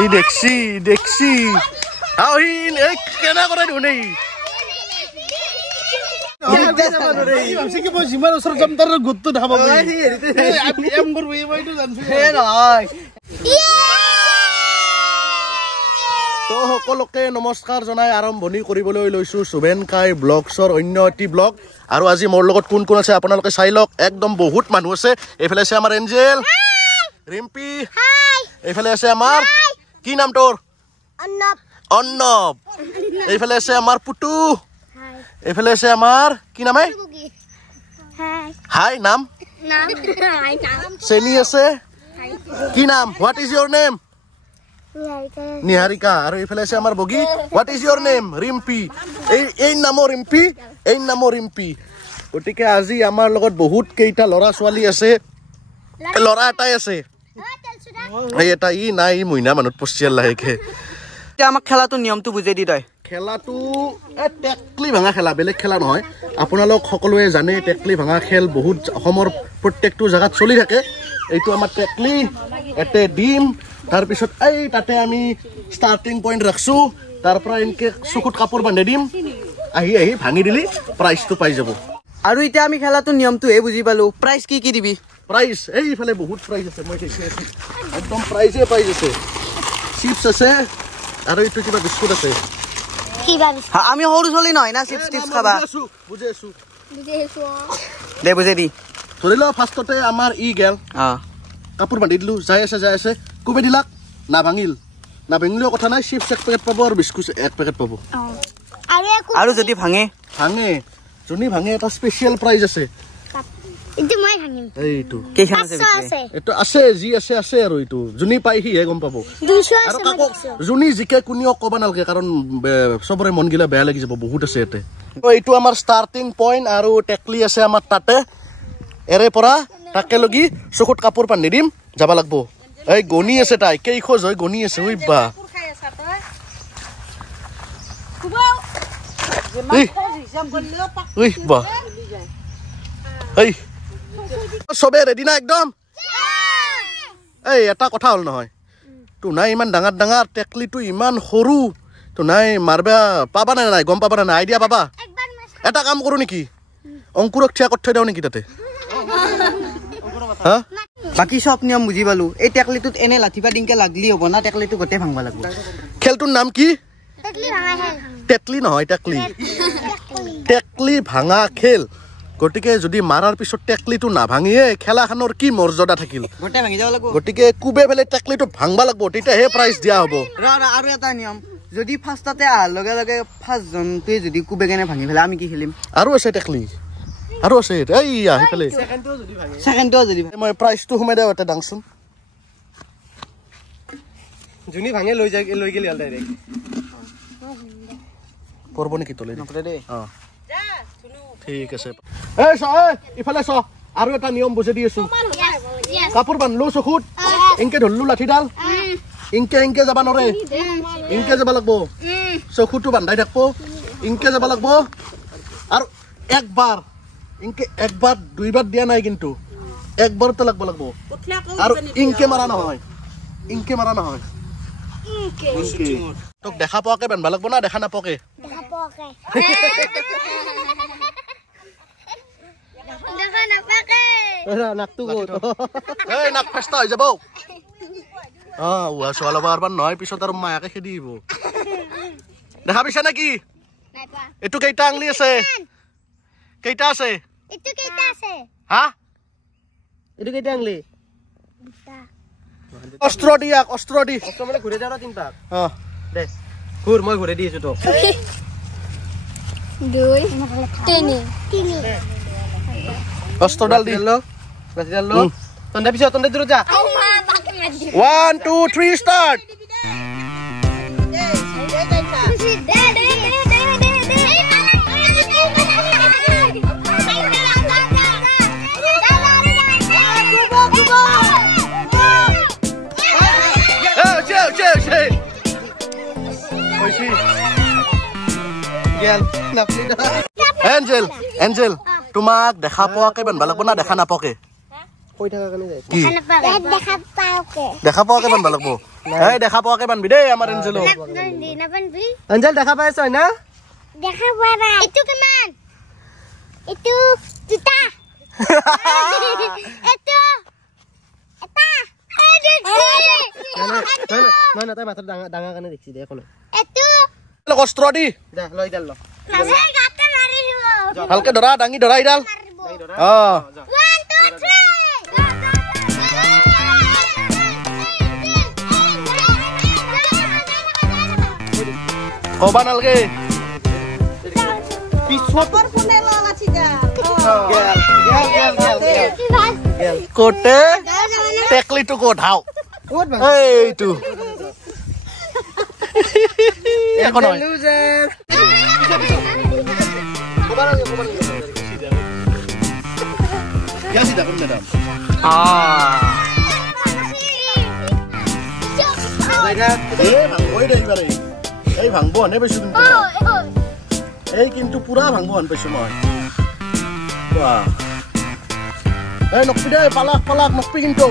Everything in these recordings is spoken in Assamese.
এই দেখছি আউহিন এক কেনা কৰে দিও নেই কি মই যিমান ওচৰ যাম তাৰ গুটটো ধাবা এম কৰবি মইতো জানছো হে নহয় তো সকলোকে নমস্কাৰ জনাই আৰম্ভণি কৰিবলৈ লৈছো শুভেন কাই ব্লগছৰ অন্য এটি ব্লগ আৰু আজি মোৰ লগত কোন কোন আছে আপোনালোকে চাই লওক একদম বহুত মানুহ আছে এইফালে আছে আমাৰ এঞ্জেল ৰিম্পি এইফালে আছে আমাৰ কি নাম তোৰ অৰ্ণৱ এইফালে আছে আমাৰ পুটু এইফালে আছে আমাৰ কি নাম হাই নাম চেনি আছে কি নাম what is your name Niharika আৰু এইফালে আছে আমাৰ বগী what is your name Rimpi এই নামৰ ৰিম্পি গতিকে আজি আমাৰ লগত বহুত কেইটা ল'ৰা ছোৱালী আছে ল'ৰা এটাই আছে এই এটা ই নাই মহিনা মানুহত পচিয়াল লাহেকে আমাক খেলাটো নিয়মটো বুজাই দি তই খেলাটো টেকলি ভাঙা খেলা বেলেগ খেলা নহয় আপোনালোক সকলোৱে জানে টেকলি ভাঙা খেল বহুত অসমৰ প্ৰত্যেকটো জাগাত চলি থাকে এইটো আমাৰ টেকলি এতে ডিম তাৰপিছত এই তাতে আমি ষ্টাৰ্টিং পইণ্ট ৰাখছো তাৰ পৰা এনেকে চকুত কাপোৰ বান্ধি দিম আহি ভাঙি দিলি প্ৰাইজটো পাই যাব আৰু এতিয়া আমি খেলাটো নিয়মটোহে বুজি পালো প্ৰাইজ কি দিবি প্ৰাইজ এইফালে বহুত প্ৰাইজ আছে মই দেখি আছো একদম প্ৰাইজে প্ৰাইজ আছে চিপছ আছে আৰু এইটো কিবা বিস্কুট আছে আমি সৰু চলি নহয় না চিপছ টিপছ খাবা বুজি আছো দে বুজাই দি ধৰি লও ফাৰ্ষ্টতে আমাৰ ই গেল কাপোৰ বান্ধি দিলো যাই আছে কুবে দিলাক নাভাঙিলেও কথা নাই চিপছ এক পেকেট পাব আৰু বিস্কুট এক পেকেট পাব আৰু যদি ভাঙে যোনি ভাঙে এটা স্পেচিয়েল প্ৰাইজ আছে এইটো মই ভাঙিম এইটো কেইখন আছে এইটো আছে যি আছে আৰু এইটো যোনি পাই সিহে গম পাব 200 আৰু কাকো যোনি জিকে কোনিও ক'ব নালাগে কাৰণ সবৰে মন গিলা বেয়া লাগি যাব বহুত আছে ইয়াতে এইটো আমাৰ ষ্টাৰ্টিং পইণ্ট আৰু টেকলি আছে আমাৰ তাতে এৰে পৰা তাকে লগি চকুত কাপোৰ বান্ধি দিম যাব লাগব এই গণি আছে তাই কেইখোজ হয় গণি আছে ঐ বা চবে ৰেডি না একদম এই এটা কথা হ'ল নহয় তো নাই ইমান ডাঙৰ টেকলিটো ইমান সৰু তো নাই মাৰবা পাবা নাই গম পাবা নাই আইডিয়া পাবা এটা কাম কৰো নেকি অংকুৰক ঠিয়া কৰি থৈ দিওঁ নেকি তাতে হা বাকি সব নিয়ম বুজি পালো এই টেকলিটোত এনে লাঠিপা ডিংকে লাগলি হ'ব না টেকলিটো গোটেই ভাঙবা লাগিব খেলটোৰ নাম কি টেকলি নহয় টেকলি ভাঙা খেল গতিকে যদি মাৰাৰ পিছত টেকলিটো নাভাঙিয়ে খেলাখনৰ কি মৰ্যাদা থাকিল গোটেই ভাঙি যাব লাগিব গতিকে কুবে ফেলে টেকলিটো ভাঙবা লাগিব তেতিয়াহে প্ৰাইজ দিয়া হ'ব আৰু এটা নিয়ম যদি ফাৰ্ষ্টতে আহাৰ লগে লগে ফাৰ্ষ্ট জনটোৱে যদি কুবে কেনে ভাঙি ফেলে আমি কি খেলিম আৰু আছে টেকলি আৰু আছে এই আহি ফেলে সেকেন্ডও যদি মই প্ৰাইজটো সোমাই দিওঁ এটা ডাংচোন যোনি ভাঙে লৈ গেলি আল ডাইৰেক্ট পৰব নেকি তলে নপৰে দে ঠিক আছে এই ইফালে আৰু এটা নিয়ম বুজাই দি আছো কাপোৰ বান্ধলো চকুত ইনকে ধৰলো লাঠিডাল ইনকে যাবা নৰে ইনকে যাব লাগব চকুটো বান্ধাই থাকব ইনকে যাব লাগব আৰু একবাৰ দুইবাৰ দিয়া নাই কিন্তু একবাৰতে লাগব আৰু ইনকে মাৰা নহয় তোক দেখা পোৱাকে বান্ধবা লাগব না দেখা নাপকে নাক ফেষ্টা হৈ যাব ছোৱালী বাৰবাৰ নহয় পিছত আৰু মায়াকে খেদি দিব দেখা পাইছা নেকি এইটো কেইটা আঙলি আছে কেইটা আছে হা এইটো কেইটা আঙলি অস্ত্ৰ দি মানে ঘূৰি যাওঁ তিন পাক দে ঘূৰ মই ঘূৰি দি আছো তোক 2 3 অস্ত্ৰডাল দি তন্দে পিছত তন্দে দূৰত যা 1 2 3 ষ্টাৰ্ট এঞ্জেল তোমাক দেখা পোৱাকে বান্ধবা লাগব না দেখা নাপকে কৈ থাকা কাৰণে যাই কি দেখা পাওকে দেখা পোৱাকে বানবা লাগব এই দেখা পোৱাকে বানবি দেই আমাৰ এঞ্জেলো নাবানবি অঞ্জল দেখা পাইছ না দেখা পোৱা নাই এইটো কিমান এইটো দুটা এইটো এটা নাই না তাই মাথা ডাঙা কাৰণে দেখছি দে এখন এইটো কষ্ট্ৰ দি যা লৈ ডাল ল নাহে গাতে মাৰি দিব ভালকে ধৰা দাঙি ধৰা ইডাল অ 1 2 3 কবা নালগে পিছপৰ ফোনে লল আছে যা গেল কোটে টেকলিটো কোট হাও ক'ত এইটো এখন হয় লুজাৰ ইয়া সিধা কোন ম্যাডাম এই ভাঙবই দে ইবাৰে এই ভাঙব আনে পাইছো কিন্তু এই কিন্তু পুৰা ভাঙব আন পাইছো মই বাহ এই নকপি দে পালাক নকপি কিন্তু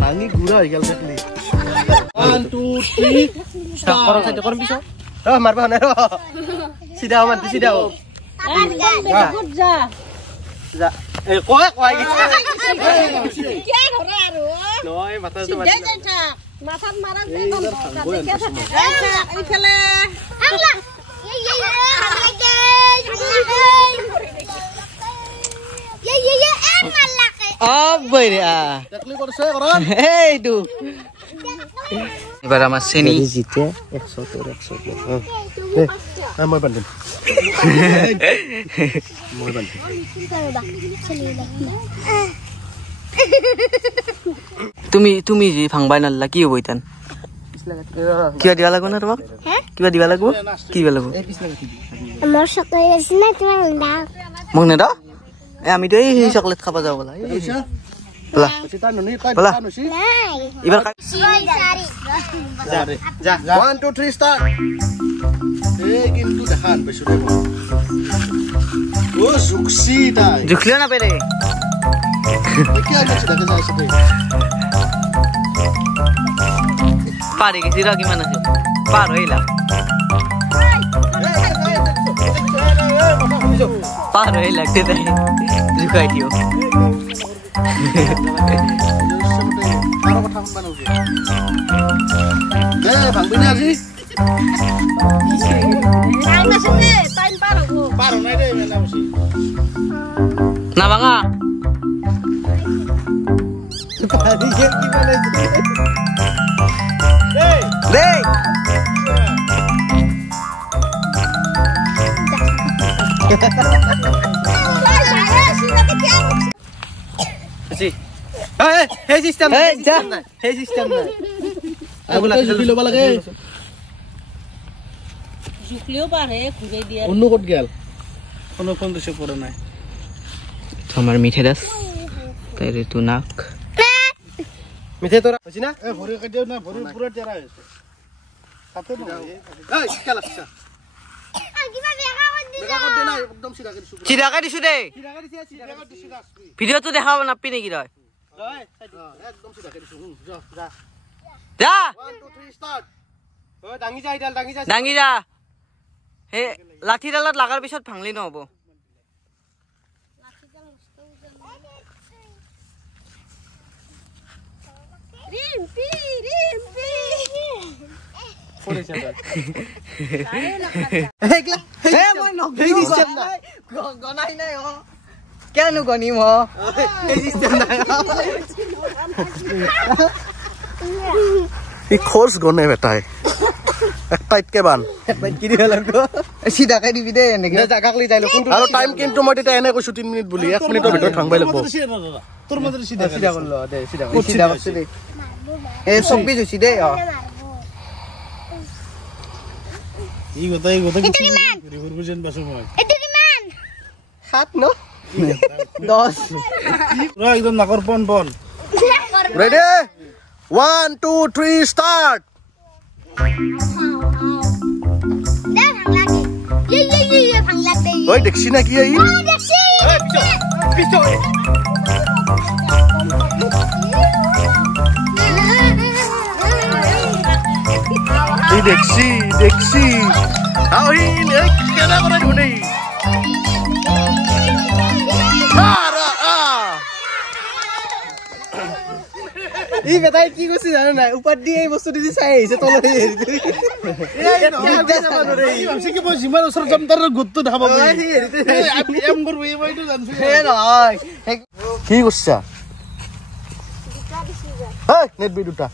ভাঙি গুড়া হৈ গেল দেখলি 1 2 3 কৰম সাইড কৰম পিছ মাৰবা না সিধা মাৰতে সিধা যা যা এ কয় কয় কে ঘৰে আৰু নয় মাথা তো সিধা যাইছা মাথাত মারা দে দেখে থাকে এইফালে আল্লাহ বইরা দেখলি করছে করন এইটো এবার আমার শ্রেণী জিতে 100 তোর 100 মই বান্ধিম মই বান্ধিম তুমি যে ভাঙবাই নালা কি হব ইতান কিবা দিবা লাগব না তোমাক কিবা দিবা লাগব কি দিবা লাগব মোৰ চকলেট আছে না তোমাক দাও মোক নেদ আমি তো এই চকলেট খাবা যাও বলা বলা চিতা ননি কই বলা নছি নাই এবার যা 1 2 3 স্টার্ট এই কিন্তু দেখান বেশি ও জুকসি তাই জুখলিও না পেরে কি আছে দেখে যাচ্ছে তুই পারে গেছি রা কিমান আছে পার হইলা পার হইলা তে জুখাই দিও আরো কথা শুনবা নকি এ ভাঙবি না আজি পারো নাই রে মেলা বসি না ভাঙা পারি কি বানাইছে দে হে সিস্টেম এই যা হে সিস্টেম না আগলা জুলি লবা লাগে জুকলিও পারে ঘুরে দিয়ে অন্য কত গেল কোনো কোন দেশে পড়ে নাই তোমার মিঠে দাস তাইরে তু নাক মিঠে তোরা হইছি না এ ভরি কাটিও না ভরি পুরা টেরা আছে সাথে না এই খেলা খেলা কিবা দেখা কৰি দেখা কর দে না একদম সিধা করে সুপ চিরাকা দিছু দে সিধা আসবি ভিডিও তো দেখাব না পিনে কি রয় একদম সিধা করে সুপ যা যা যা 1 2 3 স্টার্ট ও ডাঙ্গি যাই ডাল ডাঙ্গি যা ডাঙি যা হে লাঠিডালত লাগাৰ পিছত ভাঙলি নহব গনাই নাই ও কেন গনিম হে সিস্টেম নাই ই খোজ গনে বেটাই এক টাইটকে বান কি দিবা লাগব সিধা কাই দিবি দে এনেকে জাগাক লৈ যাইলো কোনটো আৰু টাইম কিন্তু মই তেতিয়া এনে কৈছো 3 মিনিট বুলি 1 মিনিটৰ ভিতৰত ভাঙবাই লাগব তোর মধ্যে সিধা সিধা করলো দে সিধা সিধা করছে দে এ 24 হইছি দে ই কথা কি রিভরভিশন বাসো মই এইটো কিমান 7 ন 10 র একদম নাকর পন পন রেডি 1 2 3 স্টার্ট দে ভাঙলাকে ये भांग लग गई ঐ দেখছি না কি এই देखी এই দেখছি আহিল এই কেনা করে শুনি ই বেটাই কি কৈছে জানো নাই উপৰ দি এই বস্তু দি চাই আহিছে তলত কি মই যিমান ওচৰত যাম তাৰ গুটটো ধাব এম কৰবো এই মইতো জানছো নহয় কি কৈছা হেই নেট বি দুটা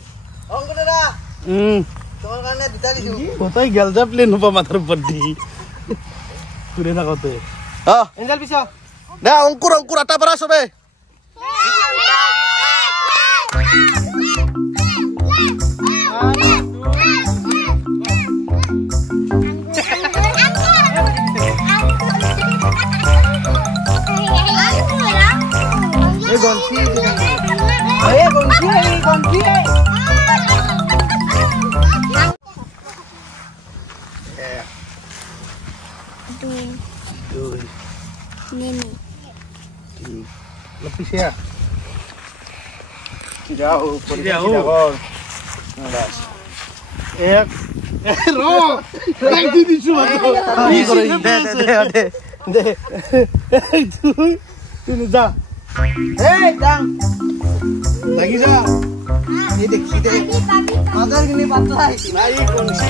তোমাৰ কাৰণে দুটা দিছো কোথায় গেল যা প্লেন হবা মাথাৰ উপৰ দি ঘুৰে থাকতে এঞ্জেল পিছা দে অংকুৰ আটা পাৰা সবে এই গন্তি এই গন্তি পিছে যাও এক ro লাগি দিছো কি কৰে দে তুই যা এই দাং লাগি যা এই দেখি দে মাদার গনি পাতলাই নাই কোন সি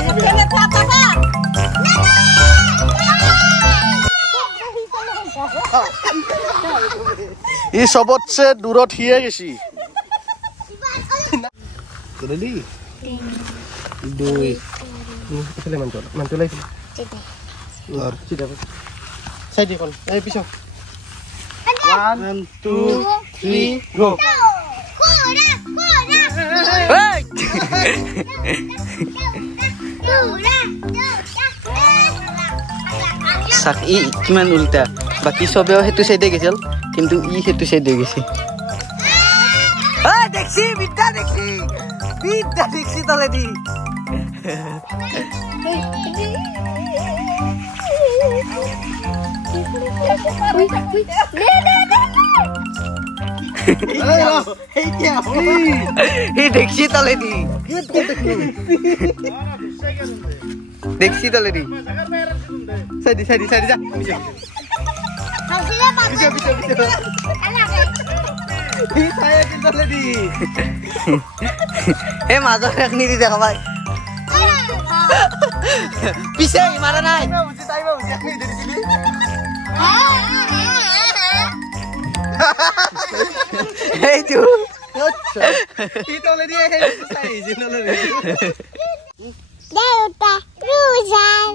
ই সবতছে দূৰত হিয়ে গেছি রেডি দুই এখানে মন্টল লাইছি আর চিটা সাইড কোন এই পিছো 1 2 3 গো সাক ই কিমান উল্টা বাকি সবেও হেতু সাইডে গেছিল কিন্তু ই হেতু সাইডে গেছে দেখছি বিদ্যা দেখছি তলে দি দেখছি তলে দি সাইডি যা এই মাজত এখনি দি দেখা ভাই পিছে মারা নাই এইটো তলে দিয়ে Delta Rusan.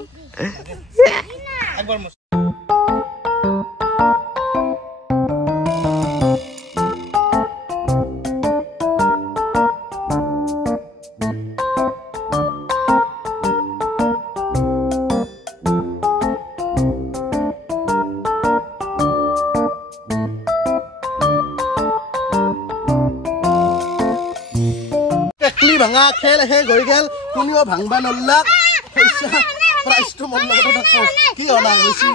ভাঙা খেল হে গৈ গেল কোনিও ভাঙবা নল্লাক পইচা প্ৰাইজটো মন লগতে থাকব কি হলা হৈছি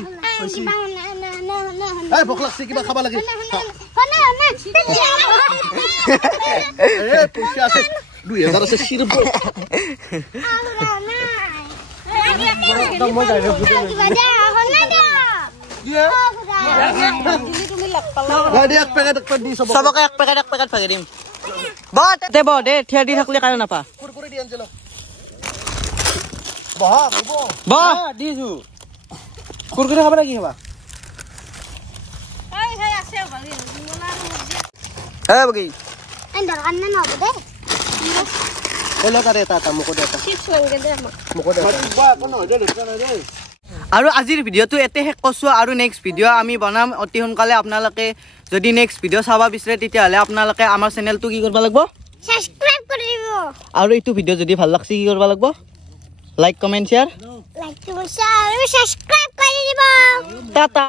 এই ভোক লাগছে কিবা খাবা লাগে এই পইচা আছে 2000 আছে সিরব সবকে এক পেকেট ভাগে দিম দে থিয়া দি থাকলে কাৰো নাপা কুৰকুৰি দি আনজলো বহা দিছো কুৰকুৰি খাবা কি খাবা এই বগি Andar kan na no de. এলা কাৰে তা মুকো দে তা Chips mange de ma. মুকো দে বা কোন হৈ দে দে আৰু আজিৰ ভিডিঅ'টো এতে শেষ কৰিছো আৰু নেক্সট ভিডিঅ' আমি বনাম অতি সোনকালে আপোনালোকে যদি নেক্সট ভিডিঅ' চাবা বিচাৰে তেতিয়াহ'লে আপোনালোকে আমাৰ চেনেলটো কি কৰিব লাগিব Subscribe koribo. আৰু এইটো ভিডিঅ' যদি ভাল লাগছে কি কৰিব লাগিব like comment share Like to share, subscribe koribo. Tata